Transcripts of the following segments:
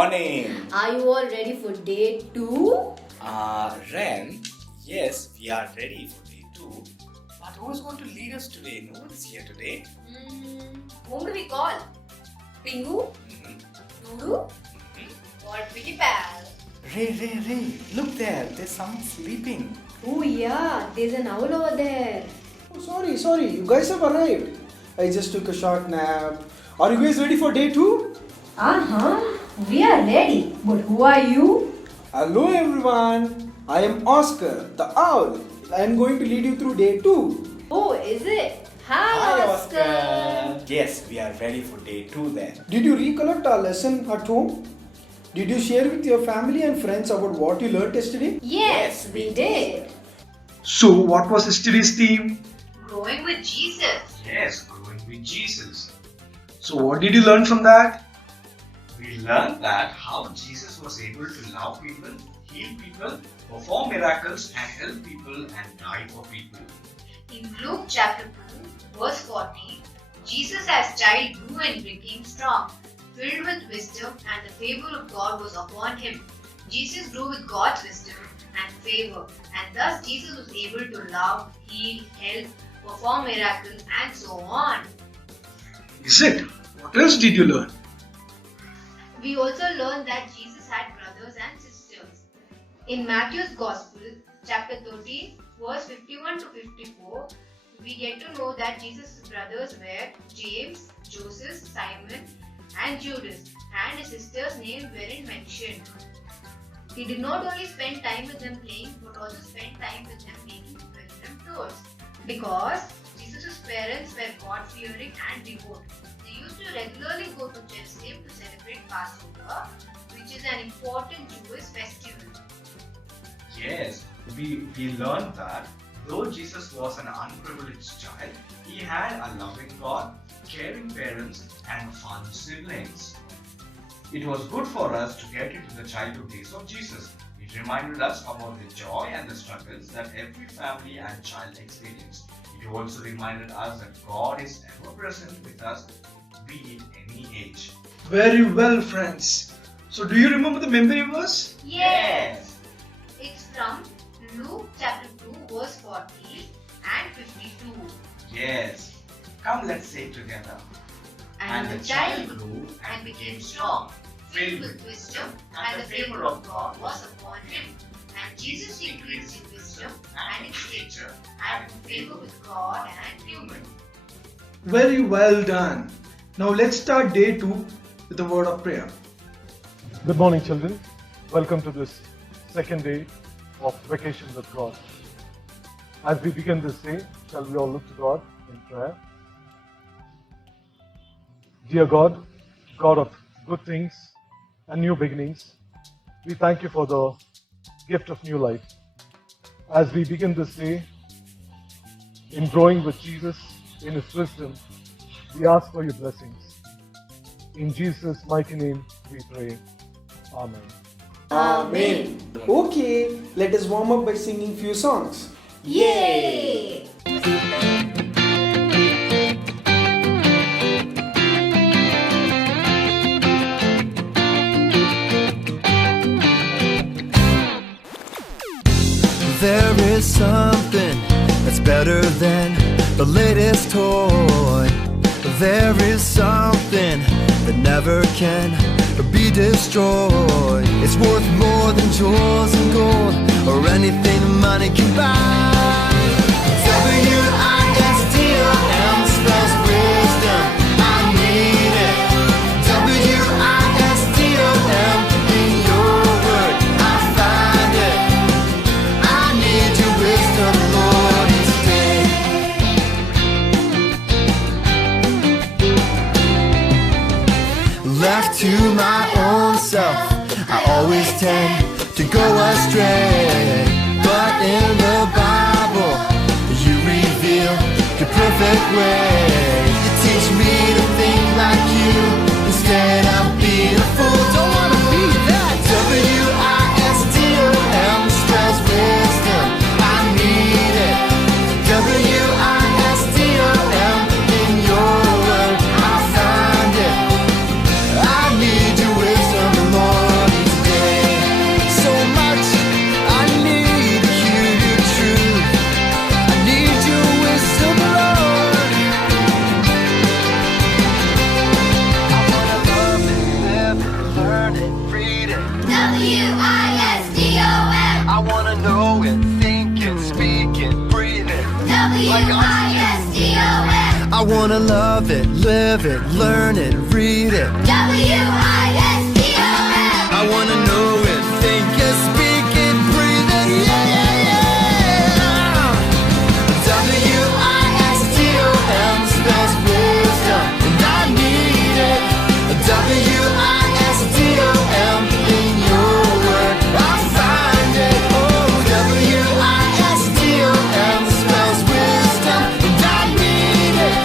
morning. Are you all ready for day 2? Ren, yes, we are ready for day 2. But who is going to lead us today? No one is here today. Whom do we call? Pingu? Dudu? Or Pretty Pal? Ray, look there. There's someone sleeping. Oh yeah, there's an owl over there. Oh, sorry, you guys have arrived. I just took a short nap. Are you guys ready for day 2? We are ready. But who are you? Hello everyone. I am Oscar, the owl. I am going to lead you through day 2. Oh, is it? Hi, Oscar. Yes, we are ready for day 2 then. Did you recollect our lesson at home? Did you share with your family and friends about what you learned yesterday? Yes, we did. So, what was yesterday's theme? Growing with Jesus. Yes, growing with Jesus. So, what did you learn from that? We learned that how Jesus was able to love people, heal people, perform miracles and help people and die for people. In Luke chapter 2, verse 40, Jesus as child grew and became strong, filled with wisdom, and the favor of God was upon him. Jesus grew with God's wisdom and favor, and thus Jesus was able to love, heal, help, perform miracles, and so on. Is it? What else did you learn? We also learned that Jesus had brothers and sisters. In Matthew's Gospel, chapter 13, verse 51 to 54, we get to know that Jesus' brothers were James, Joseph, Simon, and Judas, and his sisters' names weren't mentioned. He did not only spend time with them playing, but also spent time with them making them tours. Because Jesus' parents were God-fearing and devout. They used to regularly go to Jerusalem to celebrate Passover, which is an important Jewish festival. Yes, we learned that though Jesus was an unprivileged child, he had a loving God, caring parents, and fun siblings. It was good for us to get into the childhood days of Jesus. It reminded us about the joy and the struggles that every family and child experienced. It also reminded us that God is ever present with us, be it any age. Very well, friends. So, do you remember the memory verse? Yes! It's from Luke chapter 2, verse 40 and 52. Yes. Come, let's say it together. And the child grew and became strong, filled with wisdom, and the favor of God was upon him. And Jesus increased in wisdom and in stature, and in favor with God and human. Very well done. Now, let's start day 2 with a word of prayer. Good morning, children. Welcome to this second day of Vacation with God. As we begin this day, shall we all look to God in prayer? Dear God, God of good things and new beginnings, we thank you for the gift of new life. As we begin this day in growing with Jesus in His wisdom, we ask for your blessings. In Jesus' mighty name we pray. Amen. Amen. Okay, let us warm up by singing few songs. Yay! There is something that's better than the latest toy. There is something that never can be destroyed. It's worth more than jewels and gold or anything money can buy. W-I-S-T-O-M spells wisdom. I need it. W-I-S-T-O-M in your word I find it. I need your wisdom, Lord, each day. Left to my own self, I always tend to go astray. But in the Bible, you reveal your perfect way. You teach me to think like you instead of being a fool. Don't wanna be that. W-I-S-T-O-M spells wisdom. I need it. W-I-S-T-O-M in your word I find it. I need your wisdom, Lord. read it. WISDOM. I wanna know it, think it, speak it, breathe it. WISDOM. I wanna love it, live it, learn it, read it. WISDOM. I wanna know it, think it, speak it, breathe it. Yeah, yeah, yeah. WISDOM spells wisdom, and I need it. WISDOM in your word, I find it. Oh, WISDOM spells wisdom, and I need it.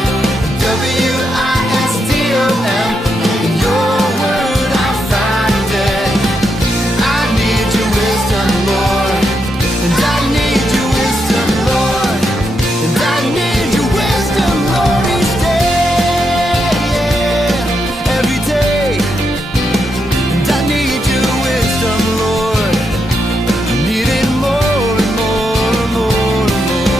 WISDOM in your word, I find it. I need your wisdom, Lord, and I need your wisdom, Lord, and I need your wisdom, Lord, each day, yeah, every day. And I need your wisdom, Lord. I need it more and more and more and more.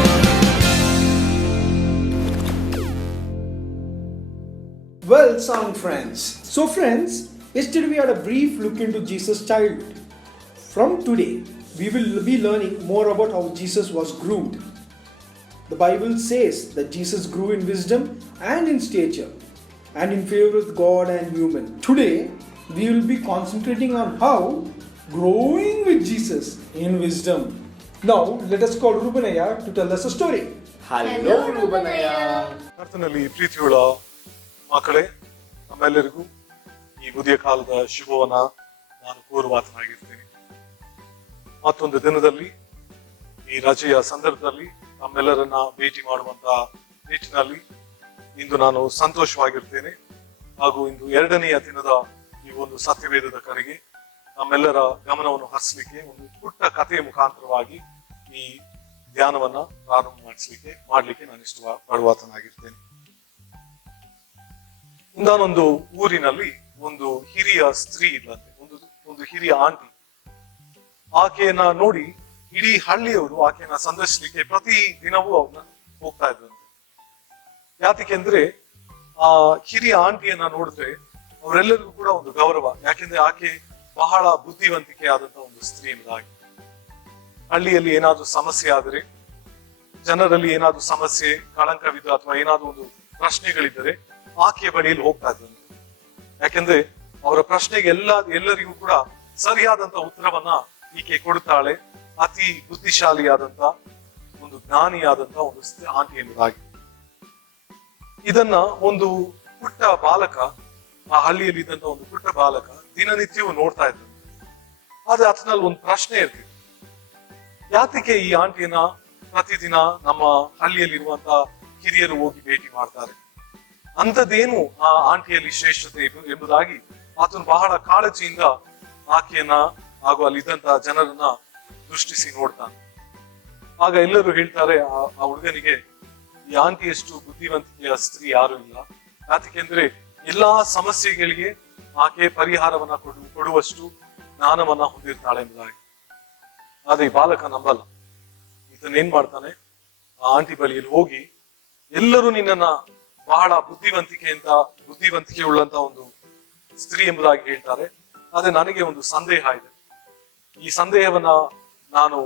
Well sung, friends. So, friends, yesterday we had a brief look into Jesus' childhood. From today, we will be learning more about how Jesus was groomed. The Bible says that Jesus grew in wisdom and in stature and in favor with God and human. Today, we will be concentrating on how growing with Jesus in wisdom. Now, let us call Rubenaya to tell us a story. Hello, Rubenaya. ಕರ್ತನಲ್ಲಿ ಪ್ರೀತಿಯುಳ್ಳ ಮಕ್ಕಳೇ, ನಮ್ಮೆಲ್ಲರಿಗೂ ಈ ಉದಯ ಕಾಲದ ಶುಭವನ್ನ ನಾನು ಕೋರುವಾತನಾಗಿರ್ತೇನೆ. ಮತ್ತೊಂದು ದಿನದಲ್ಲಿ ಈ ರಜೆಯ ಸಂದರ್ಭದಲ್ಲಿ ನಮ್ಮೆಲ್ಲರನ್ನ ಭೇಟಿ ಮಾಡುವಂತಹ ನಿಟ್ಟಿನಲ್ಲಿ ಇಂದು ನಾನು ಸಂತೋಷವಾಗಿರ್ತೇನೆ. ಹಾಗೂ ಇಂದು 2ನೆಯ ದಿನದ ಈ ಒಂದು ಸತ್ಯವೇದದ ಕಡೆಗೆ ನಮ್ಮೆಲ್ಲರ ಗಮನವನ್ನು ಹರಿಸಲಿಕ್ಕೆ ಒಂದು ಪುಟ್ಟ ಕಥೆಯ ಮುಖಾಂತರವಾಗಿ ಈ ಧ್ಯಾನವನ್ನ ಪ್ರಾರಂಭ ಮಾಡ್ಲಿಕ್ಕೆ ನಾನು ಇಷ್ಟಪಡುವಾತನಾಗಿರ್ತೇನೆ. ಒಂದಾನೊಂದು ಊರಿನಲ್ಲಿ ಒಂದು ಹಿರಿಯ ಸ್ತ್ರೀ ಇದ್ದಂತೆ, ಒಂದು ಹಿರಿಯ ಆಂಟಿ. ಆಕೆಯನ್ನ ನೋಡಿ ಇಡೀ ಹಳ್ಳಿಯವರು ಆಕೆಯನ್ನ ಸಂದರ್ಶಿಸಲಿಕ್ಕೆ ಪ್ರತಿ ದಿನವೂ ಅವ್ರನ್ನ ಹೋಗ್ತಾ ಇದ್ರಂತೆ. ಯಾಕೆಂದ್ರೆ ಆ ಹಿರಿಯ ಆಂಟಿಯನ್ನ ನೋಡಿದ್ರೆ ಅವರೆಲ್ಲರಿಗೂ ಕೂಡ ಒಂದು ಗೌರವ. ಯಾಕೆಂದ್ರೆ ಆಕೆ ಬಹಳ ಬುದ್ಧಿವಂತಿಕೆ ಆದಂತ ಒಂದು ಸ್ತ್ರೀ ಎಂಬುದಾಗಿ. ಹಳ್ಳಿಯಲ್ಲಿ ಏನಾದ್ರೂ ಸಮಸ್ಯೆ ಆದರೆ, ಜನರಲ್ಲಿ ಏನಾದ್ರೂ ಸಮಸ್ಯೆ, ಕಳಂಕವಿದ್ದು ಅಥವಾ ಏನಾದ್ರೂ ಒಂದು ಪ್ರಶ್ನೆಗಳಿದ್ದರೆ ಆಕೆಯ ಬಳಿಯಲ್ಲಿ ಹೋಗ್ತಾ ಇದ್ದಂತೆ. ಯಾಕೆಂದ್ರೆ ಅವರ ಪ್ರಶ್ನೆಗೆ ಎಲ್ಲರಿಗೂ ಕೂಡ ಸರಿಯಾದಂತ ಉತ್ತರವನ್ನ ಈಕೆ ಕೊಡುತ್ತಾಳೆ. ಅತಿ ಬುದ್ಧಿಶಾಲಿಯಾದಂತ ಒಂದು ಜ್ಞಾನಿಯಾದಂತ ಒಂದು ಆಂಟಿ ಎಂಬುದಾಗಿ. ಇದನ್ನ ಒಂದು ಪುಟ್ಟ ಬಾಲಕ, ಆ ಹಳ್ಳಿಯಲ್ಲಿ ಇದ್ದಂತ ಒಂದು ಪುಟ್ಟ ಬಾಲಕ ದಿನನಿತ್ಯವೂ ನೋಡ್ತಾ ಇದ್ದ. ಆದ್ರೆ ಆತನಲ್ಲಿ ಒಂದು ಪ್ರಶ್ನೆ ಇರ್ತಿತ್ತು, ಯಾತಕ್ಕೆ ಈ ಆಂಟಿಯನ್ನ ಪ್ರತಿದಿನ ನಮ್ಮ ಹಳ್ಳಿಯಲ್ಲಿರುವಂತ ಹಿರಿಯರು ಹೋಗಿ ಭೇಟಿ ಮಾಡ್ತಾರೆ, ಅಂಥದ್ದೇನು ಆ ಆಂಟಿಯಲ್ಲಿ ಶ್ರೇಷ್ಠತೆ ಎಂಬುದಾಗಿ ಆತನು ಬಹಳ ಕಾಳಜಿಯಿಂದ ಆಕೆಯನ್ನ ಹಾಗೂ ಅಲ್ಲಿದ್ದಂತ ಜನರನ್ನ ದೃಷ್ಟಿಸಿ ನೋಡ್ತಾನೆ. ಆಗ ಎಲ್ಲರೂ ಹೇಳ್ತಾರೆ, ಆ ಹುಡುಗನಿಗೆ ಈ ಆಂಟಿಯಷ್ಟು ಬುದ್ಧಿವಂತಿಕೆಯ ಸ್ತ್ರೀ ಯಾರು ಇಲ್ಲ. ಯಾಕೆಂದ್ರೆ ಎಲ್ಲಾ ಸಮಸ್ಯೆಗಳಿಗೆ ಆಕೆ ಪರಿಹಾರವನ್ನ ಕೊಡುವಷ್ಟು ಜ್ಞಾನವನ್ನ ಹೊಂದಿರ್ತಾಳೆ ಎಂಬುದಾಗಿ. ಆದ್ರೆ ಈ ಬಾಲಕ ನಂಬಲ್ಲ. ಇದನ್ನೇನ್ ಮಾಡ್ತಾನೆ, ಆ ಆಂಟಿ ಬಳಿಯಲ್ಲಿ ಹೋಗಿ ಎಲ್ಲರೂ ನಿನ್ನನ್ನ ಬಹಳ ಬುದ್ಧಿವಂತಿಕೆ ಉಳ್ಳಂತ ಒಂದು ಸ್ತ್ರೀ ಎಂಬುದಾಗಿ ಹೇಳ್ತಾರೆ. ಆದ್ರೆ ನನಗೆ ಒಂದು ಸಂದೇಹ ಇದೆ. ಈ ಸಂದೇಹವನ್ನ ನಾನು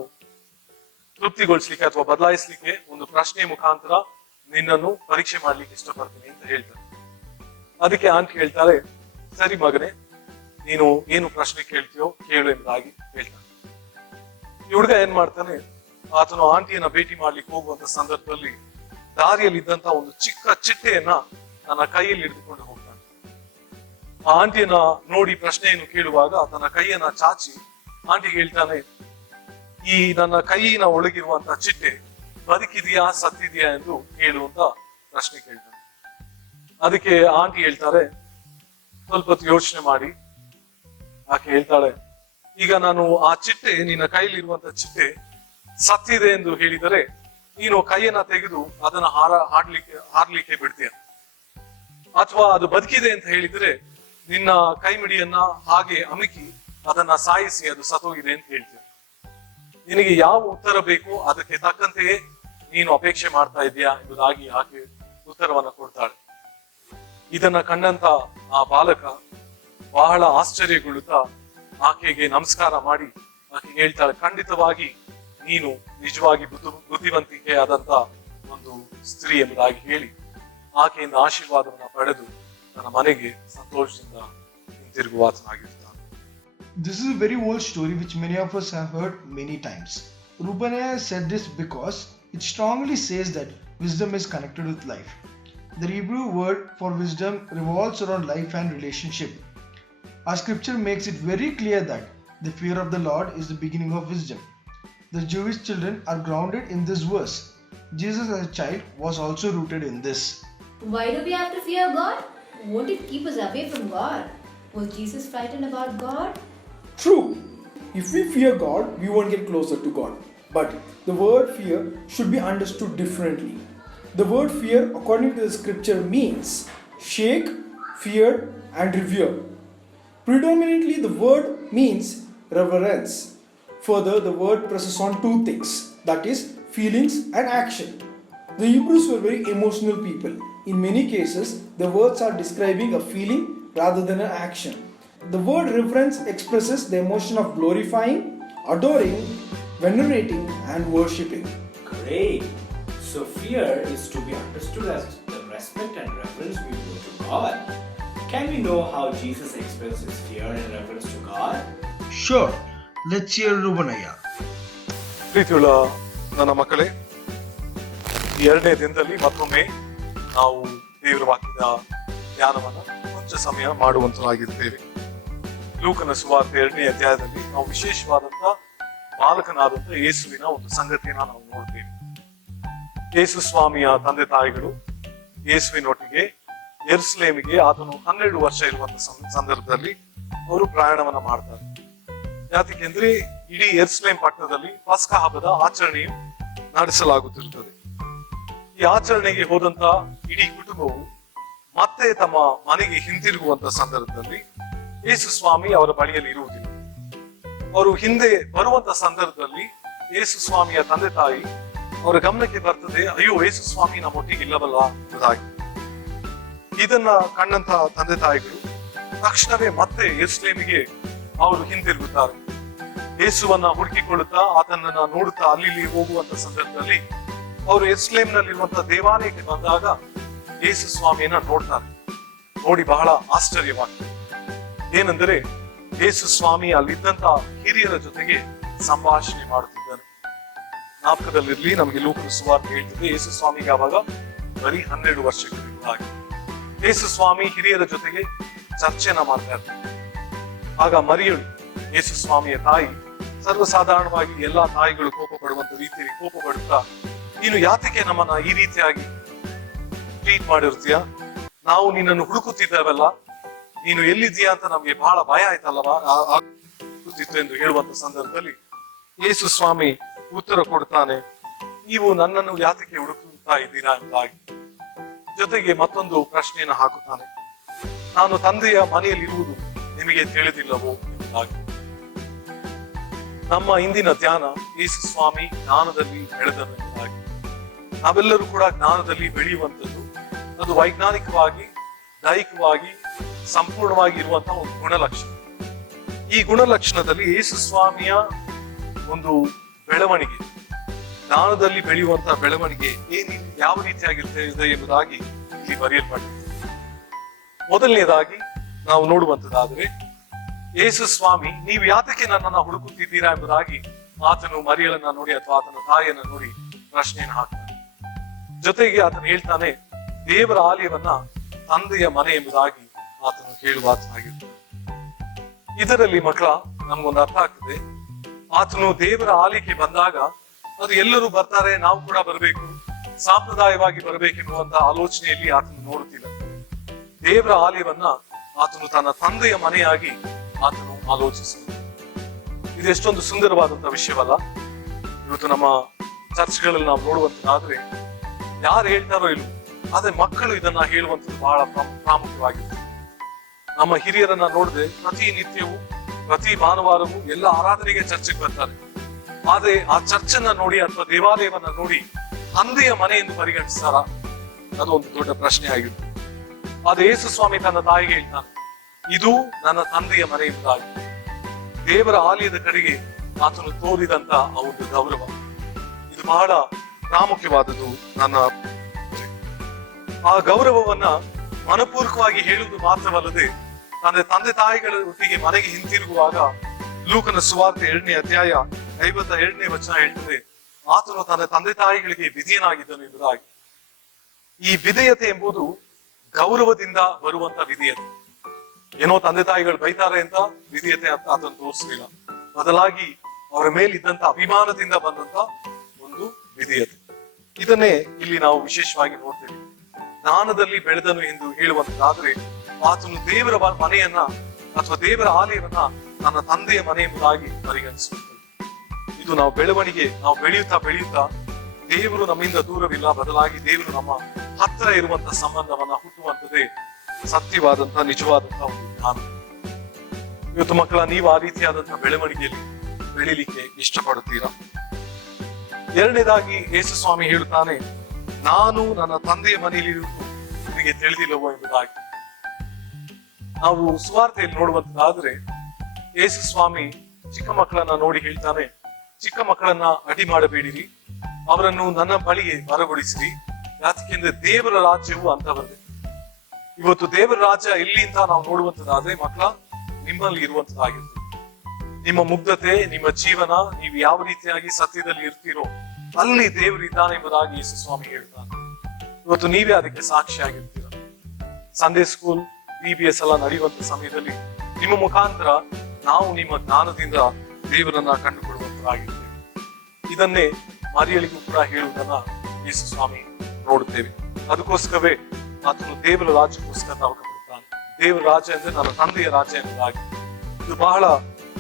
ತೃಪ್ತಿಗೊಳಿಸ್ಲಿಕ್ಕೆ ಅಥವಾ ಬದಲಾಯಿಸ್ಲಿಕ್ಕೆ ಒಂದು ಪ್ರಶ್ನೆ ಮುಖಾಂತರ ನಿನ್ನನ್ನು ಪರೀಕ್ಷೆ ಮಾಡ್ಲಿಕ್ಕೆ ಇಷ್ಟಪಡ್ತೀನಿ ಅಂತ ಹೇಳ್ತಾರೆ. ಅದಕ್ಕೆ ಆಂಟಿ ಹೇಳ್ತಾರೆ, ಸರಿ ಮಗನೇ, ನೀನು ಏನು ಪ್ರಶ್ನೆ ಕೇಳ್ತೀಯೋ ಕೇಳು ಎಂಬುದಾಗಿ ಹೇಳ್ತಾನೆ. ಈ ಹುಡುಗ ಏನ್ ಮಾಡ್ತಾನೆ, ಆತನು ಆಂಟಿಯನ್ನ ಭೇಟಿ ಮಾಡ್ಲಿಕ್ಕೆ ಹೋಗುವಂತ ಸಂದರ್ಭದಲ್ಲಿ ದಾರಿಯಲ್ಲಿ ಇದ್ದಂತ ಒಂದು ಚಿಕ್ಕ ಚಿಟ್ಟೆಯನ್ನ ತನ್ನ ಕೈಯಲ್ಲಿ ಹಿಡಿದುಕೊಂಡು ಹೋಗ್ತಾನೆ. ಆ ಆಂಟಿಯನ್ನ ನೋಡಿ ಪ್ರಶ್ನೆಯನ್ನು ಕೇಳುವಾಗ ತನ್ನ ಕೈಯನ್ನ ಚಾಚಿ ಆಂಟಿಗೆ ಹೇಳ್ತಾನೆ, ಈ ನನ್ನ ಕೈಯಿನ ಒಳಗಿರುವಂತ ಚಿಟ್ಟೆ ಬದುಕಿದೆಯಾ ಸತ್ತಿದೆಯಾ ಎಂದು ಹೇಳುವಂತ ಪ್ರಶ್ನೆ ಕೇಳ್ತಾನೆ. ಅದಕ್ಕೆ ಆಂಟಿ ಹೇಳ್ತಾರೆ, ಸ್ವಲ್ಪ ಹೊತ್ತು ಯೋಚನೆ ಮಾಡಿ. ಆಕೆ ಹೇಳ್ತಾಳೆ, ಈಗ ನಾನು ಆ ಚಿಟ್ಟೆ, ನಿನ್ನ ಕೈಲಿರುವಂತ ಚಿಟ್ಟೆ ಸತ್ತಿದೆ ಎಂದು ಹೇಳಿದರೆ ನೀನು ಕೈಯನ್ನ ತೆಗೆದು ಅದನ್ನ ಹಾರ್ಲಿಕ್ಕೆ ಬಿಡ್ತೀಯ, ಅಥವಾ ಅದು ಬದುಕಿದೆ ಅಂತ ಹೇಳಿದ್ರೆ ನಿನ್ನ ಕೈ ಮಿಡಿಯನ್ನ ಹಾಗೆ ಅಮುಕಿ ಅದನ್ನ ಸಾಯಿಸಿ ಅದು ಸತ್ತೋಗಿದೆ ಅಂತ ಹೇಳ್ತೀಯ. ನಿನಗೆ ಯಾವ ಉತ್ತರ ಬೇಕು ಅದಕ್ಕೆ ತಕ್ಕಂತೆಯೇ ನೀನು ಅಪೇಕ್ಷೆ ಮಾಡ್ತಾ ಇದೀಯಾ ಎಂಬುದಾಗಿ ಆಕೆ ಉತ್ತರವನ್ನ ಕೊಡ್ತಾಳೆ. ಇದನ್ನ ಕಂಡಂತ ಆ ಬಾಲಕ ಬಹಳ ಆಶ್ಚರ್ಯಗೊಳ್ಳುತ್ತಾ ಆಕೆಗೆ ನಮಸ್ಕಾರ ಮಾಡಿ ಆಕೆಗೆ ಹೇಳ್ತಾಳೆ, ಖಂಡಿತವಾಗಿ ನೀನು ನಿಜವಾಗಿ ಬುದ್ಧಿವಂತಿಕೆಯಾದಂತ ಒಂದು ಸ್ತ್ರೀ ಎಂಬುದಾಗಿ ಹೇಳಿ ಆಕೆಯಿಂದ ಆಶೀರ್ವಾದವನ್ನ ಪಡೆದು ತನ್ನ ಮನೆಗೆ ಸಂತೋಷದಿಂದ ಹಿಂತಿರುಗುವ ಆತನಾಗಿರ್ತಾನೆ. This is a very old story which many of us have heard many times. Rubenaya said this because it strongly says that wisdom is connected with life. The Hebrew word for wisdom revolves around life and relationship. Our scripture makes it very clear that the fear of the Lord is the beginning of wisdom. The Jewish children are grounded in this verse. Jesus as a child was also rooted in this. Why do we have to fear God? Won't it keep us away from God? Was Jesus frightened about God? True. If we fear God, we won't get closer to God. But the word fear should be understood differently. The word fear, according to the scripture, means shake, fear, and revere. Predominantly, the word means reverence. Further, the word presses on two things, that is, feelings and action. The Hebrews were very emotional people. In many cases, the words are describing a feeling rather than an action. The word reverence expresses the emotion of glorifying, adoring, venerating, and worshipping. Great! So fear is to be understood as the respect and reverence we owe to God. Can we know how Jesus expressed his fear and reverence to God? Sure. Let's hear Rubenaya. ಪ್ರೀತಿಯುಳ್ಳ ನನ್ನ ಮಕ್ಕಳೇ, ಈ 2ನೇ ದಿನದಲ್ಲಿ ಮತ್ತೊಮ್ಮೆ ನಾವು ದೇವರ ವಾಕ್ಯದ ಧ್ಯಾನವನ್ನು ಕೊಂಚ ಸಮಯ ಮಾಡುವಂತರಾಗಿದ್ದೇವೆ. ಲೂಕನ ಸುವಾರ್ತೆ 2ನೇ ಅಧ್ಯಾಯದಲ್ಲಿ ನಾವು ವಿಶೇಷವಾದಂತ ಬಾಲಕನಾದಂತ ಯೇಸುವಿನ ಒಂದು ಸಂಗತಿಯನ್ನ ನಾವು ನೋಡ್ತೇವೆ. ಯೇಸು ಸ್ವಾಮಿಯ ತಂದೆ ತಾಯಿಗಳು ಯೇಸುವಿನೊಟ್ಟಿಗೆ ಯೆರೂಸಲೇಮಿಗೆ ಆತನು 12 ವರ್ಷ ಇರುವಂತ ಸಂದರ್ಭದಲ್ಲಿ ಅವರು ಪ್ರಯಾಣವನ್ನ ಮಾಡ್ತಾರೆ. ಯಾಕೆಂದ್ರೆ ಇಡೀ ಯೆರೂಸಲೇಮ್ ಪಟ್ಟಣದಲ್ಲಿ ಪಸ್ಕ ಹಬ್ಬದ ಆಚರಣೆಯು ನಡೆಸಲಾಗುತ್ತಿರುತ್ತದೆ. ಈ ಆಚರಣೆಗೆ ಹೋದಂತ ಇಡೀ ಕುಟುಂಬವು ಮತ್ತೆ ತಮ್ಮ ಮನೆಗೆ ಹಿಂತಿರುಗುವಂತ ಸಂದರ್ಭದಲ್ಲಿ ಯೇಸು ಸ್ವಾಮಿ ಅವರ ಬಳಿಯಲ್ಲಿ ಇರುವುದಿಲ್ಲ. ಅವರು ಹಿಂದೆ ಬರುವಂತ ಸಂದರ್ಭದಲ್ಲಿ ಯೇಸು ಸ್ವಾಮಿಯ ತಂದೆ ತಾಯಿ ಅವರ ಗಮನಕ್ಕೆ ಬರ್ತದೆ, ಅಯ್ಯೋ ಯೇಸು ಸ್ವಾಮಿ ನಮ್ಮೊಟ್ಟಿಗೆ ಇಲ್ಲವಲ್ಲ ಎಂಬುದಾಗಿ. ಇದನ್ನ ಕಂಡಂತ ತಂದೆ ತಾಯಿಗಳು ತಕ್ಷಣವೇ ಮತ್ತೆ ಯೆರೂಸಲೇಮಿಗೆ ಅವರು ಹಿಂತಿರುಗುತ್ತಾರೆ. ಯೇಸುವನ್ನ ಹುಡುಕಿಕೊಳ್ಳುತ್ತಾ ಆತನನ್ನ ನೋಡುತ್ತಾ ಅಲ್ಲಿ ಹೋಗುವಂತ ಸಂದರ್ಭದಲ್ಲಿ ಅವರು ಯೆರೂಸಲೇಮಿನಲ್ಲಿರುವಂತಹ ದೇವಾಲಯಕ್ಕೆ ಬಂದಾಗ ಯೇಸು ಸ್ವಾಮಿಯನ್ನ ನೋಡ್ತಾರೆ. ನೋಡಿ ಬಹಳ ಆಶ್ಚರ್ಯವಾಗಿದೆ. ಏನೆಂದರೆ ಯೇಸು ಸ್ವಾಮಿ ಅಲ್ಲಿದ್ದಂತ ಹಿರಿಯರ ಜೊತೆಗೆ ಸಂಭಾಷಣೆ ಮಾಡುತ್ತಿದ್ದಾನೆ. ಜ್ಞಾಪಕದಲ್ಲಿರ್ಲಿ, ನಮಗೆ ಲೂಕನ ಸುವಾರ್ತೆ ಹೇಳ್ತದೆ ಯೇಸು ಸ್ವಾಮಿಗೆ ಆವಾಗ ಬರೀ 12 ವರ್ಷಗಳಿದ್ದಾಗಿ ಯೇಸು ಸ್ವಾಮಿ ಹಿರಿಯರ ಜೊತೆಗೆ ಚರ್ಚೆನ ಮಾಡ್ತಾ ಇರ್ತಾರೆ. ಆಗ ಮರಿಯಳು ಯೇಸು ಸ್ವಾಮಿಯ ತಾಯಿ ಸರ್ವಸಾಧಾರಣವಾಗಿ ಎಲ್ಲಾ ತಾಯಿಗಳು ಕೋಪ ಪಡುವಂತ ರೀತಿಯಲ್ಲಿ ಕೋಪ ಪಡುತ್ತಾ, ನೀನು ಯಾತಕ್ಕೆ ನಮ್ಮನ್ನ ಈ ರೀತಿಯಾಗಿ ಟ್ರೀಟ್ ಮಾಡಿರ್ತೀಯ? ನಾವು ನಿನ್ನನ್ನು ಹುಡುಕುತ್ತಿದ್ದೇವಲ್ಲ, ನೀನು ಎಲ್ಲಿದ್ದೀಯಾ ಅಂತ ನಮ್ಗೆ ಬಹಳ ಭಯ ಆಯ್ತಲ್ಲವಾ ಎಂದು ಹೇಳುವಂತ ಸಂದರ್ಭದಲ್ಲಿ ಯೇಸು ಸ್ವಾಮಿ ಉತ್ತರ ಕೊಡ್ತಾನೆ, ನೀವು ನನ್ನನ್ನು ಯಾತಕ್ಕೆ ಹುಡುಕುತ್ತಾ ಇದ್ದೀರಾ ಎಂಬುದಾಗಿ. ಜೊತೆಗೆ ಮತ್ತೊಂದು ಪ್ರಶ್ನೆಯನ್ನು ಹಾಕುತ್ತಾನೆ, ನಾನು ತಂದೆಯ ಮನೆಯಲ್ಲಿ ಇರುವುದು ನಿಮಗೆ ತಿಳಿದಿಲ್ಲವೋ ಎಂಬುದಾಗಿ. ನಮ್ಮ ಇಂದಿನ ಧ್ಯಾನ ಯೇಸು ಸ್ವಾಮಿ ಜ್ಞಾನದಲ್ಲಿ ಬೆಳೆದನು ಎಂಬುದಾಗಿ. ನಾವೆಲ್ಲರೂ ಕೂಡ ಜ್ಞಾನದಲ್ಲಿ ಬೆಳೆಯುವಂಥದ್ದು ಅದು ವೈಜ್ಞಾನಿಕವಾಗಿ ದೈಹಿಕವಾಗಿ ಸಂಪೂರ್ಣವಾಗಿ ಇರುವಂತಹ ಒಂದು ಗುಣಲಕ್ಷಣ. ಈ ಗುಣಲಕ್ಷಣದಲ್ಲಿ ಯೇಸು ಸ್ವಾಮಿಯ ಒಂದು ಬೆಳವಣಿಗೆ, ಜ್ಞಾನದಲ್ಲಿ ಬೆಳೆಯುವಂತಹ ಬೆಳವಣಿಗೆ ಯಾವ ರೀತಿಯಾಗಿರ್ತದೆ ಎಂಬುದಾಗಿ ಇಲ್ಲಿ ಬರೆಯಲ್ಪಟ್ಟಿದೆ. ಮೊದಲನೇದಾಗಿ ನಾವು ನೋಡುವಂತದ್ದಾದ್ರೆ ಯೇಸು ಸ್ವಾಮಿ ನೀವು ಯಾತಕ್ಕೆ ನನ್ನನ್ನ ಹುಡುಕುತ್ತಿದ್ದೀರಾ ಎಂಬುದಾಗಿ ಆತನು ಮರಿಯಳನ್ನ ನೋಡಿ ಅಥವಾ ಆತನ ತಾಯಿಯನ್ನ ನೋಡಿ ಪ್ರಶ್ನೆಯನ್ನು ಹಾಕ್ತಾನೆ. ಜೊತೆಗೆ ಆತನು ಹೇಳ್ತಾನೆ, ದೇವರ ಆಲಯವನ್ನ ತಂದೆಯ ಮನೆ ಎಂಬುದಾಗಿ ಆತನು ಹೇಳುವಾತನಾಗಿರ್ತಾನೆ. ಇದರಲ್ಲಿ ಮಕ್ಕಳ ನಮ್ಗೊಂದು ಅರ್ಥ ಆಗ್ತದೆ, ಆತನು ದೇವರ ಆಲಯಕ್ಕೆ ಬಂದಾಗ ಅದು ಎಲ್ಲರೂ ಬರ್ತಾರೆ, ನಾವು ಕೂಡ ಬರಬೇಕು, ಸಾಂಪ್ರದಾಯವಾಗಿ ಬರಬೇಕೆನ್ನುವಂತ ಆಲೋಚನೆಯಲ್ಲಿ ಆತನು ನೋಡುತ್ತಿಲ್ಲ. ದೇವರ ಆಲಯವನ್ನ ಆತನು ತನ್ನ ತಂದೆಯ ಮನೆಯಾಗಿ ಆತನು ಆಲೋಚಿಸುವುದು. ಇದೆಷ್ಟೊಂದು ಸುಂದರವಾದಂತಹ ವಿಷಯವಲ್ಲ? ಇವತ್ತು ನಮ್ಮ ಚರ್ಚ್ಗಳಲ್ಲಿ ನಾವು ನೋಡುವಂತದ್ದಾದ್ರೆ ಯಾರು ಹೇಳ್ತಾರೋ ಇಲ್ವೋ, ಆದ್ರೆ ಮಕ್ಕಳು ಇದನ್ನ ಹೇಳುವಂಥದ್ದು ಬಹಳ ಪ್ರಾಮುಖ್ಯವಾಗಿದೆ. ನಮ್ಮ ಹಿರಿಯರನ್ನ ನೋಡದೆ ಪ್ರತಿನಿತ್ಯವೂ ಪ್ರತಿ ಭಾನುವಾರವೂ ಎಲ್ಲ ಆರಾಧನೆಗೆ ಚರ್ಚೆಗೆ ಬರ್ತಾರೆ. ಆದ್ರೆ ಆ ಚರ್ಚನ್ನ ನೋಡಿ ಅಥವಾ ದೇವಾಲಯವನ್ನ ನೋಡಿ ತಂದೆಯ ಮನೆ ಎಂದು ಪರಿಗಣಿಸ್ತಾರ? ಅದೊಂದು ದೊಡ್ಡ ಪ್ರಶ್ನೆ ಆಗಿದೆ. ಆದ್ರೆ ಯೇಸು ಸ್ವಾಮಿ ತನ್ನ ತಾಯಿಗೆ ಹೇಳ್ತಾನೆ, ಇದು ನನ್ನ ತಂದೆಯ ಮನೆ ಎಂಬುದಾಗಿ. ದೇವರ ಆಲಯದ ಕಡೆಗೆ ಆತನು ತೋರಿದಂತ ಆ ಒಂದು ಗೌರವ ಇದು ಬಹಳ ಪ್ರಾಮುಖ್ಯವಾದದ್ದು. ಆ ಗೌರವವನ್ನ ಮನಪೂರ್ವಕವಾಗಿ ಹೇಳುವುದು ಮಾತ್ರವಲ್ಲದೆ ತನ್ನ ತಂದೆ ತಾಯಿಗಳ ಒಟ್ಟಿಗೆ ಮನೆಗೆ ಹಿಂತಿರುಗುವಾಗ ಲೂಕನ ಸುವಾರ್ತೆ 2ನೇ ಅಧ್ಯಾಯ 52ನೇ ವಚನ ಹೇಳ್ತದೆ, ಆತನು ತನ್ನ ತಂದೆ ತಾಯಿಗಳಿಗೆ ವಿಧೇಯನಾಗಿದ್ದನು ಎಂಬುದಾಗಿ. ಈ ವಿಧೇಯತೆ ಎಂಬುದು ಗೌರವದಿಂದ ಬರುವಂತ ವಿಧೇಯತೆ. ಏನೋ ತಂದೆ ತಾಯಿಗಳು ಬೈತಾರೆ ಅಂತ ವಿಧೇಯತೆ ಆತನು ತೋರಿಸಲಿಲ್ಲ, ಬದಲಾಗಿ ಅವರ ಮೇಲಿದ್ದಂತ ಅಭಿಮಾನದಿಂದ ಬಂದಂತ ಒಂದು ವಿಧೇಯತೆ. ಇದನ್ನೇ ಇಲ್ಲಿ ನಾವು ವಿಶೇಷವಾಗಿ ನೋಡ್ತೇವೆ. ಜ್ಞಾನದಲ್ಲಿ ಬೆಳೆದನು ಎಂದು ಹೇಳುವಂತಾದ್ರೆ ಆತನು ದೇವರ ಮನೆಯನ್ನ ಅಥವಾ ದೇವರ ಆಲಯವನ್ನ ನನ್ನ ತಂದೆಯ ಮನೆ ಎಂಬುದಾಗಿ ಪರಿಗಣಿಸುತ್ತದೆ. ಇದು ನಾವು ಬೆಳೆಯುತ್ತಾ ದೇವರು ನಮ್ಮಿಂದ ದೂರವಿಲ್ಲ, ಬದಲಾಗಿ ದೇವರು ನಮ್ಮ ಹತ್ತಿರ ಇರುವಂತ ಸಂಬಂಧವನ್ನ ಹುಟ್ಟುವಂತದೇ ಸತ್ಯವಾದಂತ ನಿಜವಾದಂತ ಒಂದು ಜ್ಞಾನ. ಇವತ್ತು ಮಕ್ಕಳ, ನೀವು ಆ ರೀತಿಯಾದಂತಹ ಬೆಳವಣಿಗೆಯಲ್ಲಿ ಬೆಳಿಲಿಕ್ಕೆ ಇಷ್ಟಪಡುತ್ತೀರಾ? ಎರಡನೇದಾಗಿ ಯೇಸು ಸ್ವಾಮಿ ಹೇಳುತ್ತಾನೆ, ನಾನು ನನ್ನ ತಂದೆಯ ಮನೆಯಲ್ಲಿರುವುದು ನಿಮಗೆ ತಿಳಿದಿಲ್ಲವೋ ಎಂಬುದಾಗಿ. ನಾವು ಸುವಾರ್ತೆಯಲ್ಲಿ ನೋಡುವಂತದ್ದಾದ್ರೆ ಯೇಸು ಸ್ವಾಮಿ ಚಿಕ್ಕ ಮಕ್ಕಳನ್ನ ನೋಡಿ ಹೇಳ್ತಾನೆ, ಚಿಕ್ಕ ಮಕ್ಕಳನ್ನ ಅಡಿ ಮಾಡಬೇಡಿರಿ, ಅವರನ್ನು ನನ್ನ ಬಳಿಗೆ ಬರಗೊಳಿಸಿರಿ, ಯಾಕೆಂದ್ರೆ ದೇವರ ರಾಜ್ಯವು ಅಂತವರದೇ. ಇವತ್ತು ದೇವರ ರಾಜ್ಯ ಎಲ್ಲಿ ಅಂತ ನಾವು ನೋಡುವಂತದ್ದಾದ್ರೆ ಮಕ್ಕಳ, ನಿಮ್ಮಲ್ಲಿ ಇರುವಂತದ್ದಾಗಿರ್ತದೆ. ನಿಮ್ಮ ಮುಗ್ಧತೆ, ನಿಮ್ಮ ಜೀವನ, ನೀವು ಯಾವ ರೀತಿಯಾಗಿ ಸತ್ಯದಲ್ಲಿ ಇರ್ತೀರೋ ಅಲ್ಲಿ ದೇವರು ಇದ್ದಾನೆ ಎಂಬುದಾಗಿ ಯೇಸು ಸ್ವಾಮಿ ಹೇಳ್ತಾನೆ. ಇವತ್ತು ನೀವೇ ಅದಕ್ಕೆ ಸಾಕ್ಷಿಯಾಗಿರ್ತೀರ. ಸಂಡೇ ಸ್ಕೂಲ್, BBS ಎಲ್ಲ ನಡೆಯುವಂತ ಸಮಯದಲ್ಲಿ ನಿಮ್ಮ ಮುಖಾಂತರ ನಾವು ನಿಮ್ಮ ಜ್ಞಾನದಿಂದ ದೇವರನ್ನ ಕಂಡುಕೊಳ್ಳುವಂತರಾಗಿರ್ತೇವೆ. ಇದನ್ನೇ ಮರಿಯಳಿಗೂ ಕೂಡ ಹೇಳುವುದನ್ನ ಯೇಸು ಸ್ವಾಮಿ ನೋಡುತ್ತೇವೆ. ಅದಕ್ಕೋಸ್ಕರವೇ ಆತನು ದೇವರ ರಾಜ್ಯಕ್ಕೋಸ್ಕರ ತವಕಪಡುತ್ತಾನೆ. ದೇವರ ರಾಜ್ಯ ಅಂದ್ರೆ ನನ್ನ ತಂದೆಯ ರಾಜ್ಯ ಎಂಬುದಾಗಿ. ಇದು ಬಹಳ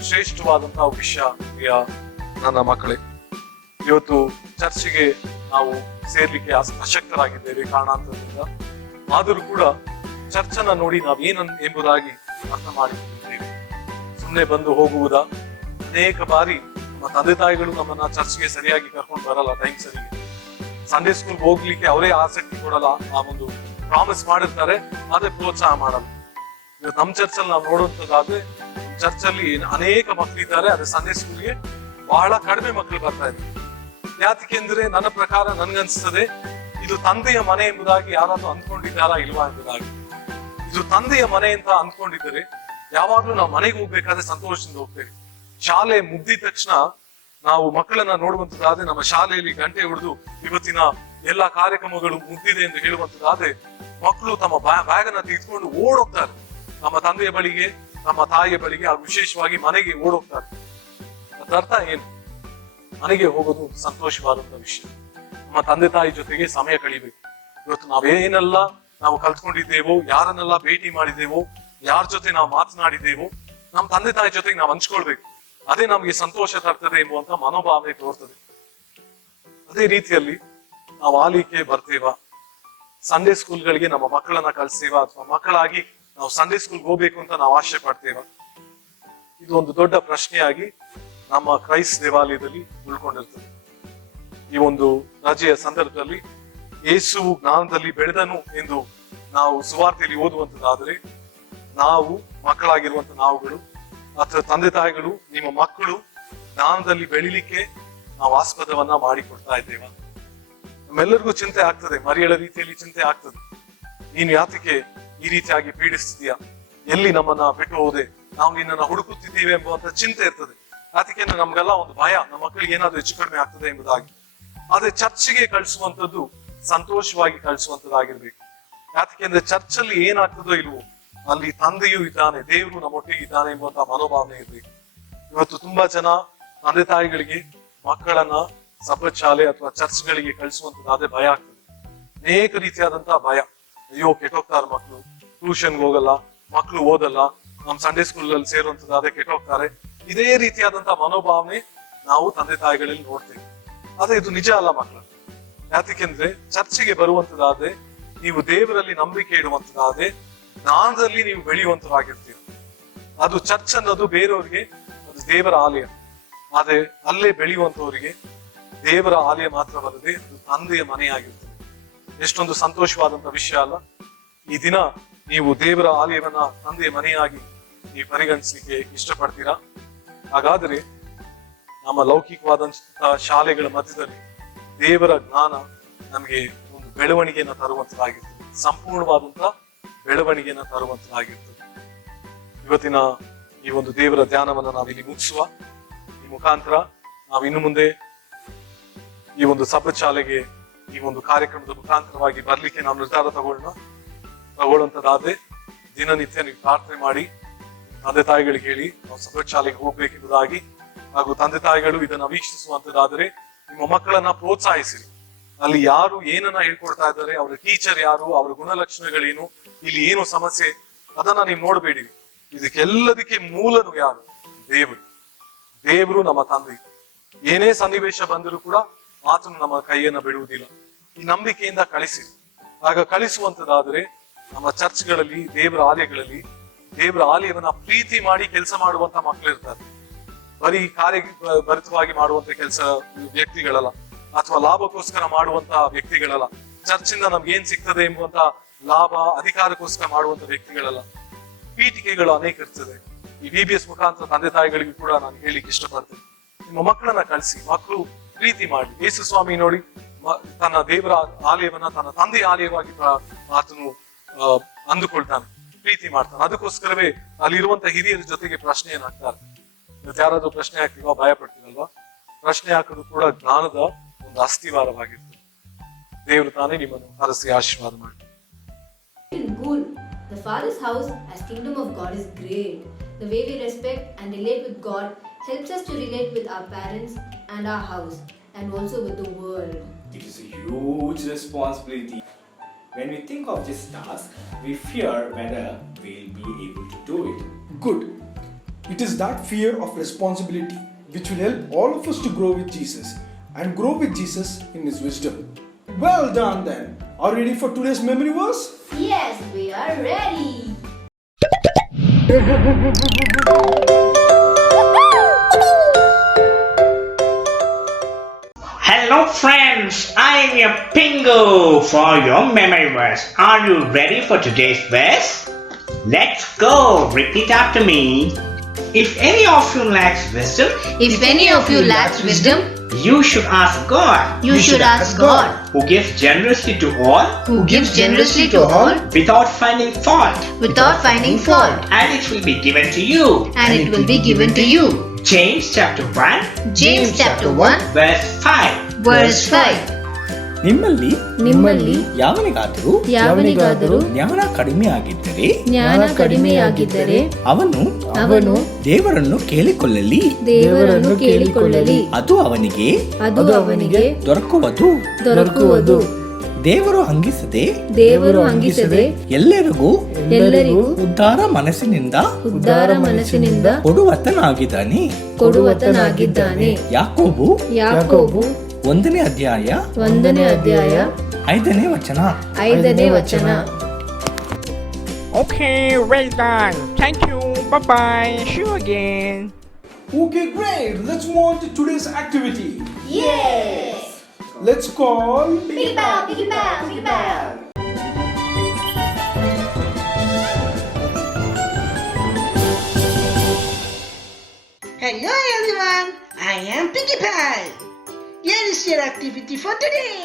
ಶ್ರೇಷ್ಠವಾದಂತಹ ವಿಷಯ ನನ್ನ ಮಕ್ಕಳೇ. ಇವತ್ತು ಚರ್ಚ್ಗೆ ನಾವು ಸೇರ್ಲಿಕ್ಕೆ ಅಶಕ್ತರಾಗಿದ್ದೇವೆ ಕಾರಣಾಂತರದಿಂದ. ಆದರೂ ಕೂಡ ಚರ್ಚನ್ನ ನೋಡಿ ನಾವೇನ ಎಂಬುದಾಗಿ ಅರ್ಥ ಮಾಡಿಕೊಂಡಿದ್ದೇವೆ. ಸುಮ್ಮನೆ ಬಂದು ಹೋಗುವುದಾ? ಅನೇಕ ಬಾರಿ ನಮ್ಮ ತಂದೆ ತಾಯಿಗಳು ನಮ್ಮನ್ನ ಚರ್ಚ್ಗೆ ಸರಿಯಾಗಿ ಕರ್ಕೊಂಡು ಬರಲ್ಲ, ಟೈಮ್ ಸರಿಗೆ. ಸಂಡೇ ಸ್ಕೂಲ್ ಹೋಗ್ಲಿಕ್ಕೆ ಅವರೇ ಆಸಕ್ತಿ ಕೊಡಲ್ಲ, ಆ ಒಂದು ಪ್ರಾಮಿಸ್ ಮಾಡಿರ್ತಾರೆ, ಆದ್ರೆ ಪ್ರೋತ್ಸಾಹ ಮಾಡಲ್ಲ. ಇವತ್ತು ನಮ್ಮ ಚರ್ಚಲ್ಲಿ ನಾವು ನೋಡುವಂತದ್ದಾದ್ರೆ, ಚರ್ಚಲ್ಲಿ ಅನೇಕ ಮಕ್ಕಳಿದ್ದಾರೆ, ಆದ್ರೆ ಸಂಡೇ ಸ್ಕೂಲ್ಗೆ ಬಹಳ ಕಡಿಮೆ ಮಕ್ಕಳು ಬರ್ತಾ ಇದ್ದಾರೆ. ಯಾಕೆಂದ್ರೆ ನನ್ನ ಪ್ರಕಾರ ನನ್ಗನ್ಸ್ತದೆ, ಇದು ತಂದೆಯ ಮನೆ ಎಂಬುದಾಗಿ ಯಾರಾದ್ರೂ ಅಂದ್ಕೊಂಡಿದ್ದಾರಾ ಇಲ್ವಾ ಎಂಬುದಾಗಿ. ಇದು ತಂದೆಯ ಮನೆ ಅಂತ ಅಂದ್ಕೊಂಡಿದ್ದರೆ ಯಾವಾಗ್ಲೂ ನಾವು ಮನೆಗೆ ಹೋಗ್ಬೇಕಾದ್ರೆ ಸಂತೋಷದಿಂದ ಹೋಗ್ತೇವೆ. ಶಾಲೆ ಮುಗ್ದಿದ ತಕ್ಷಣ ನಾವು ಮಕ್ಕಳನ್ನ ನೋಡುವಂತದ್ದಾದ್ರೆ, ನಮ್ಮ ಶಾಲೆಯಲ್ಲಿ ಗಂಟೆ ಹೊಡೆದು ಇವತ್ತಿನ ಎಲ್ಲಾ ಕಾರ್ಯಕ್ರಮಗಳು ಮುಗ್ದಿದೆ ಎಂದು ಹೇಳುವಂತದ್ದಾದ್ರೆ ಮಕ್ಕಳು ತಮ್ಮ ಬ್ಯಾಗ್ ಅನ್ನ ತೆಗೆದುಕೊಂಡು ಓಡೋಗ್ತಾರೆ ನಮ್ಮ ತಂದೆಯ ಬಳಿಗೆ, ನಮ್ಮ ತಾಯಿಯ ಬಳಿಗೆ, ಹಾಗೂ ವಿಶೇಷವಾಗಿ ಮನೆಗೆ ಓಡೋಗ್ತಾರೆ. ಅದರ್ಥ ಏನು? ಮನೆಗೆ ಹೋಗೋದು ಸಂತೋಷವಾದಂತ ವಿಷಯ. ನಮ್ಮ ತಂದೆ ತಾಯಿ ಜೊತೆಗೆ ಸಮಯ ಕಳಿಬೇಕು. ಇವತ್ತು ನಾವೇನೆಲ್ಲ ನಾವು ಕಲ್ತ್ಕೊಂಡಿದ್ದೇವೋ, ಯಾರನ್ನೆಲ್ಲ ಭೇಟಿ ಮಾಡಿದ್ದೇವೋ, ಯಾರ ಜೊತೆ ನಾವು ಮಾತನಾಡಿದ್ದೇವೋ, ನಮ್ಮ ತಂದೆ ತಾಯಿ ಜೊತೆಗೆ ನಾವು ಹಂಚ್ಕೊಳ್ಬೇಕು. ಅದೇ ನಮಗೆ ಸಂತೋಷ ತರ್ತದೆ ಎಂಬುವಂತ ಮನೋಭಾವನೆ ತೋರ್ತದೆ. ಅದೇ ರೀತಿಯಲ್ಲಿ ನಾವು ಆಲಿಕೆ ಬರ್ತೇವಾ? ಸಂಡೇ ಸ್ಕೂಲ್ಗಳಿಗೆ ನಮ್ಮ ಮಕ್ಕಳನ್ನ ಕಳಿಸ್ತೇವಾ? ಅಥವಾ ಮಕ್ಕಳಾಗಿ ನಾವು ಸಂಡೇ ಸ್ಕೂಲ್ಗೆ ಹೋಗ್ಬೇಕು ಅಂತ ನಾವು ಆಶೆ ಪಡ್ತೇವಾ? ಇದು ಒಂದು ದೊಡ್ಡ ಪ್ರಶ್ನೆಯಾಗಿ ನಮ್ಮ ಕ್ರೈಸ್ತ ದೇವಾಲಯದಲ್ಲಿ ಉಳ್ಕೊಂಡಿರ್ತದೆ. ಈ ಒಂದು ರಜೆಯ ಸಂದರ್ಭದಲ್ಲಿ ಯೇಸು ಜ್ಞಾನದಲ್ಲಿ ಬೆಳೆದನು ಎಂದು ನಾವು ಸುವಾರ್ತೆಯಲ್ಲಿ ಓದುವಂತದ್ದಾದ್ರೆ, ನಾವು ಮಕ್ಕಳಾಗಿರುವಂತ ನಾವುಗಳು ಅಥವಾ ತಂದೆ ತಾಯಿಗಳು, ನಿಮ್ಮ ಮಕ್ಕಳು ಜ್ಞಾನದಲ್ಲಿ ಬೆಳಿಲಿಕ್ಕೆ ನಾವು ಆಸ್ಪದವನ್ನ ಮಾಡಿಕೊಡ್ತಾ ಇದ್ದೇವೆ. ನಮ್ಮೆಲ್ಲರಿಗೂ ಚಿಂತೆ ಆಗ್ತದೆ, ಮರಿಯಳ ರೀತಿಯಲ್ಲಿ ಚಿಂತೆ ಆಗ್ತದೆ. ನೀನು ಯಾತಕ್ಕೆ ಈ ರೀತಿಯಾಗಿ ಪೀಡಿಸ್ತಿದೀಯಾ? ಎಲ್ಲಿ ನಮ್ಮನ್ನ ಬಿಟ್ಟು ಹೋದೆ? ನಾವು ನಿನ್ನನ್ನ ಹುಡುಕುತ್ತಿದ್ದೀವಿ ಎಂಬುವಂತ ಚಿಂತೆ ಇರ್ತದೆ. ಅದಕ್ಕೆ ನಮ್ಗೆಲ್ಲ ಒಂದು ಭಯ, ನಮ್ಮ ಮಕ್ಕಳಿಗೆ ಏನಾದ್ರೂ ಹೆಚ್ಚು ಕಡಿಮೆ ಆಗ್ತದೆ ಎಂಬುದಾಗಿ. ಆದ್ರೆ ಚರ್ಚ್ಗೆ ಕಳಿಸುವಂತದ್ದು ಸಂತೋಷವಾಗಿ ಕಳಿಸುವಂತದ್ದಾಗಿರ್ಬೇಕು. ಯಾಕೆಂದ್ರೆ ಚರ್ಚಲ್ಲಿ ಏನಾಗ್ತದೋ ಇಲ್ವೋ, ಅಲ್ಲಿ ತಂದೆಯೂ ಇದ್ದಾನೆ, ದೇವರು ನಮ್ಮೊಟ್ಟಿಗೆ ಇದ್ದಾನೆ ಎಂಬುವಂತ ಮನೋಭಾವನೆ ಇರ್ಬೇಕು. ಇವತ್ತು ತುಂಬಾ ಜನ ತಂದೆ ತಾಯಿಗಳಿಗೆ ಮಕ್ಕಳನ್ನ ಸಬ್ಬತ್ ಶಾಲೆ ಅಥವಾ ಚರ್ಚ್ಗಳಿಗೆ ಕಳಿಸುವಂತದ್ದಾದ್ರೆ ಭಯ ಆಗ್ತದೆ. ಅನೇಕ ರೀತಿಯಾದಂತಹ ಭಯ. ಅಯ್ಯೋ, ಕೆಟ್ಟೋಗ್ತಾರೆ ಮಕ್ಕಳು, ಟ್ಯೂಷನ್ಗೆ ಹೋಗಲ್ಲ, ಮಕ್ಕಳು ಓದಲ್ಲ, ನಮ್ ಸಂಡೇ ಸ್ಕೂಲ್ ಅಲ್ಲಿ ಸೇರುವಂತದ್ದಾದ್ರೆ ಕೆಟ್ಟೋಗ್ತಾರೆ. ಇದೇ ರೀತಿಯಾದಂತಹ ಮನೋಭಾವನೆ ನಾವು ತಂದೆ ತಾಯಿಗಳಲ್ಲಿ ನೋಡ್ತೇವೆ. ಆದ್ರೆ ಇದು ನಿಜ ಅಲ್ಲ ಮಕ್ಕಳು. ಯಾಕೆಂದ್ರೆ ಚರ್ಚಿಗೆ ಬರುವಂತದಾದ್ರೆ, ನೀವು ದೇವರಲ್ಲಿ ನಂಬಿಕೆ ಇಡುವಂತದಾದ್ರೆ, ಜ್ಞಾನದಲ್ಲಿ ನೀವು ಬೆಳೆಯುವಂತರಾಗಿರ್ತೀರ. ಅದು ಚರ್ಚ್ ಅನ್ನೋದು ಬೇರೆಯವ್ರಿಗೆ ಅದು ದೇವರ ಆಲಯ. ಆದ್ರೆ ಅಲ್ಲೇ ಬೆಳೆಯುವಂತವರಿಗೆ ದೇವರ ಆಲಯ ಮಾತ್ರವಲ್ಲದೆ ಅದು ತಂದೆಯ ಮನೆಯಾಗಿರ್ತದೆ. ಎಷ್ಟೊಂದು ಸಂತೋಷವಾದಂತ ವಿಷಯ ಅಲ್ಲ? ಈ ದಿನ ನೀವು ದೇವರ ಆಲಯವನ್ನ ತಂದೆಯ ಮನೆಯಾಗಿ ನೀವು ಪರಿಗಣಿಸ್ಲಿಕ್ಕೆ ಇಷ್ಟಪಡ್ತೀರಾ? ಹಾಗಾದ್ರೆ ನಮ್ಮ ಲೌಕಿಕವಾದಂತಹ ಶಾಲೆಗಳ ಮಧ್ಯದಲ್ಲಿ ದೇವರ ಜ್ಞಾನ ನಮಗೆ ಒಂದು ಬೆಳವಣಿಗೆಯನ್ನು ತರುವಂತದ್ದಾಗಿರ್ತದೆ, ಸಂಪೂರ್ಣವಾದಂತಹ ಬೆಳವಣಿಗೆಯನ್ನು ತರುವಂತದ್ದಾಗಿರ್ತದೆ. ಇವತ್ತಿನ ಈ ಒಂದು ದೇವರ ಧ್ಯಾನವನ್ನು ನಾವಿಲ್ಲಿ ಮುಗಿಸುವ. ಈ ಮುಖಾಂತರ ನಾವು ಇನ್ನು ಮುಂದೆ ಈ ಒಂದು ಸಬ್ಬತ್ ಶಾಲೆಗೆ ಈ ಒಂದು ಕಾರ್ಯಕ್ರಮದ ಮುಖಾಂತರವಾಗಿ ಬರ್ಲಿಕ್ಕೆ ನಾವು ನಿರ್ಧಾರ ತಗೊಳ್ಳುವಂತದ್ದಾದ್ರೆ ದಿನನಿತ್ಯ ನೀವು ಪ್ರಾರ್ಥನೆ ಮಾಡಿ ತಂದೆ ತಾಯಿಗಳಿಗೆ ಹೇಳಿ ನಾವು ಸಬ್ಬತ್ ಶಾಲೆಗೆ ಹೋಗ್ಬೇಕೆಂಬುದಾಗಿ, ಹಾಗೂ ತಂದೆ ತಾಯಿಗಳು ಇದನ್ನ ವೀಕ್ಷಿಸುವಂತದ್ದಾದರೆ ನಿಮ್ಮ ಮಕ್ಕಳನ್ನ ಪ್ರೋತ್ಸಾಹಿಸಿರಿ. ಅಲ್ಲಿ ಯಾರು ಏನನ್ನ ಹೇಳ್ಕೊಡ್ತಾ ಇದ್ದಾರೆ, ಅವರ ಟೀಚರ್ ಯಾರು, ಅವರ ಗುಣಲಕ್ಷಣಗಳೇನು, ಇಲ್ಲಿ ಏನು ಸಮಸ್ಯೆ, ಅದನ್ನ ನೀವು ನೋಡ್ಬೇಡಿ. ಇದಕ್ಕೆಲ್ಲದಕ್ಕೆ ಮೂಲನು ಯಾರು? ದೇವರು ನಮ್ಮ ತಂದೆ. ಏನೇ ಸನ್ನಿವೇಶ ಬಂದರೂ ಕೂಡ ಆತನು ನಮ್ಮ ಕೈಯನ್ನ ಬಿಡುವುದಿಲ್ಲ. ಈ ನಂಬಿಕೆಯಿಂದ ಕಳಿಸಿರಿ. ಆಗ ಕಳಿಸುವಂತದಾದರೆ ನಮ್ಮ ಚರ್ಚ್ಗಳಲ್ಲಿ, ದೇವರ ಆಲಯವನ್ನ ಪ್ರೀತಿ ಮಾಡಿ ಕೆಲಸ ಮಾಡುವಂತ ಮಕ್ಕಳು ಇರ್ತಾರೆ. ಬರೀ ಭರಿತವಾಗಿ ಮಾಡುವಂತ ಕೆಲಸ ವ್ಯಕ್ತಿಗಳಲ್ಲ, ಅಥವಾ ಲಾಭಕ್ಕೋಸ್ಕರ ಮಾಡುವಂತ ವ್ಯಕ್ತಿಗಳಲ್ಲ, ಚರ್ಚಿಂದ ನಮ್ಗೆ ಏನ್ ಸಿಗ್ತದೆ ಎಂಬುವಂತ ಲಾಭ ಅಧಿಕಾರಕ್ಕೋಸ್ಕರ ಮಾಡುವಂತ ವ್ಯಕ್ತಿಗಳಲ್ಲ. ಪೀಠಿಕೆಗಳು ಅನೇಕ ಇರ್ತದೆ. ಈ VBS ಮುಖಾಂತರ ತಂದೆ ತಾಯಿಗಳಿಗೂ ಕೂಡ ನಾನು ಹೇಳಿಕ್ಕೆ ಇಷ್ಟಪಡ್ತೇನೆ, ನಿಮ್ಮ ಮಕ್ಕಳನ್ನ ಕಳಿಸಿ, ಮಕ್ಕಳು ಪ್ರೀತಿ ಮಾಡಿ. ಯೇಸು ಸ್ವಾಮಿ ನೋಡಿ ತನ್ನ ದೇವರ ಆಲಯವನ್ನ ತನ್ನ ತಂದೆಯ ಆಲಯವಾಗಿ ಆತನು ಅಂದುಕೊಳ್ತಾನೆ, ಪ್ರೀತಿ ಮಾಡ್ತಾನೆ. ಅದಕ್ಕೋಸ್ಕರವೇ ಅಲ್ಲಿರುವಂತ ಹಿರಿಯರ ಜೊತೆಗೆ ಪ್ರಶ್ನೆಯನ್ನ ಹಾಕ್ತಾರೆ. ಇವತ್ತು ಯಾರಾದ್ರೂ ಪ್ರಶ್ನೆ ಹಾಕ್ತೀವ, ಭಯ ಪಡ್ತೀವಲ್ವಾ? ಪ್ರಶ್ನೆ ಹಾಕೋದು ಕೂಡ ಜ್ಞಾನದ ಒಂದು ಅಸ್ಥಿವಾರವಾಗಿರ್ತದೆ. ದೇವರು ತಾನೇ ನಿಮ್ಮನ್ನು ಹರಸಿ ಆಶೀರ್ವಾದ ಮಾಡಿ. Cool. The Father's house as kingdom of God is great. The way we respect and relate with God helps us to relate with our parents and our house, and also with the world. It is a huge responsibility. When we think of this task, we fear whether we'll be able to do it. Good. It is that fear of responsibility which will help all of us to grow with Jesus and grow with Jesus in His wisdom. Well done then. Are you ready for today's memory verse? Yes, we are ready. Hello friends, I am your Pingu for your memory verse. Are you ready for today's verse? Let's go, repeat after me. If any of you lacks wisdom, you should ask God. Who gives generously to all, without finding fault, and it will be given to you. James chapter 1, verse 5. ನಿಮ್ಮಲ್ಲಿ ಯಾವನಿಗಾದರೂ ಜ್ಞಾನ ಕಡಿಮೆಯಾಗಿದ್ದರೆ ಅವನು ದೇವರನ್ನು ಕೇಳಿಕೊಳ್ಳಲಿ, ಅದು ಅವನಿಗೆ ದೊರಕುವುದು. ದೇವರು ಹಂಗಿಸದೆ ಎಲ್ಲರಿಗೂ ಉದಾರ ಮನಸ್ಸಿನಿಂದ ಕೊಡುವತನಾಗಿದ್ದಾನೆ. ಯಾಕೋಬು 1ನೇ ಅಧ್ಯಾಯ 5ನೇ ವಚನ. Okay, well done. Thank you. Bye-bye. See you again. Okay, great. Let's move on to today's activity. Yes. Let's call Piggy bank. Hello everyone, I am Piggy Pie. Here is your activity for today.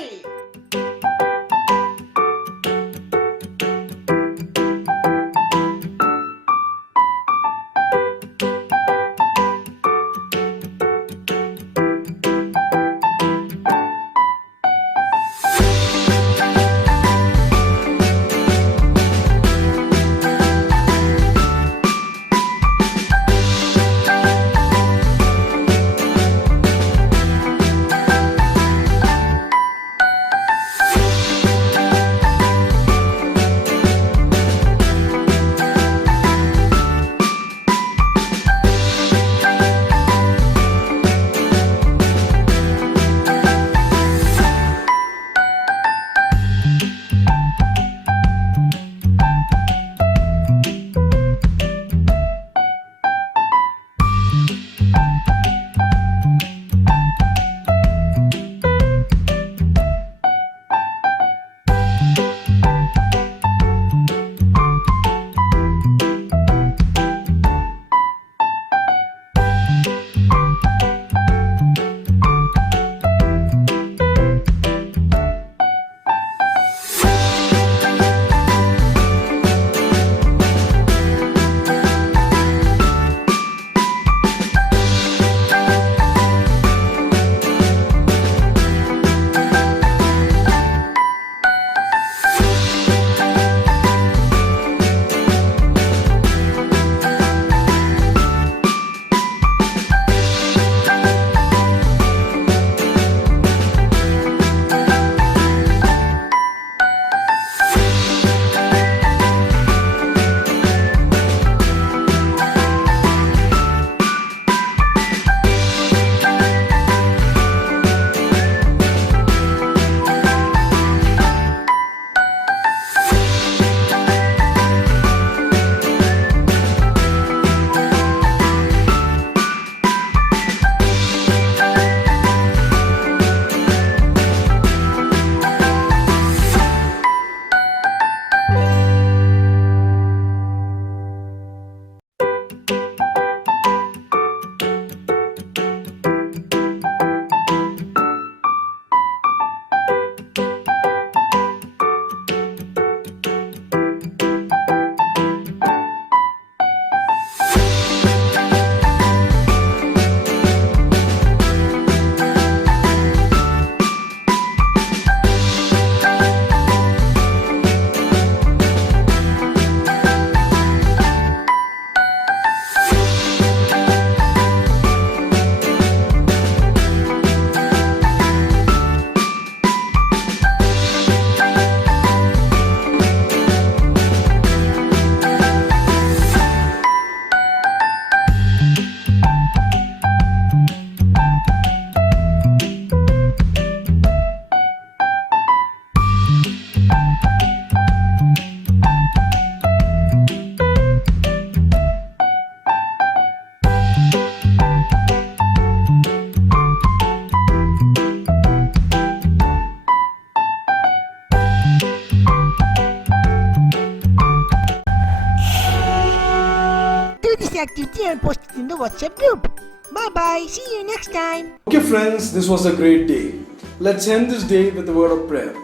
activity and post it in the WhatsApp group. Bye bye. See you next time. Okay, friends, this was a great day. Let's end this day with a word of prayer.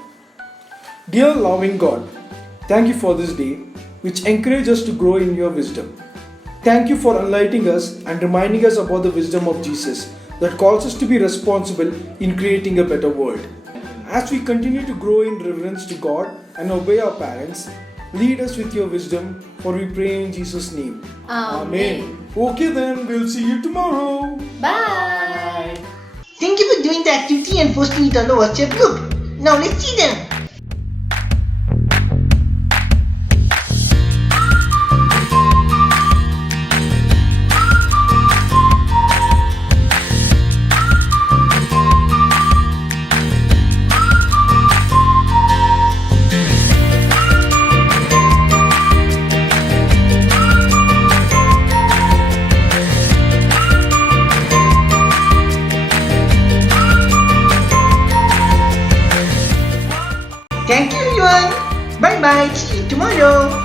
Dear loving God, thank you for this day, which encourages us to grow in your wisdom. Thank you for enlightening us and reminding us about the wisdom of Jesus that calls us to be responsible in creating a better world. As we continue to grow in reverence to God and obey our parents, lead us with your wisdom, for we pray in Jesus' name. Amen. Okay then, we'll see you tomorrow. Bye. Thank you for doing the activity and posting it on the WhatsApp group. Now let's see them. Thank you everyone. Bye bye. See you tomorrow.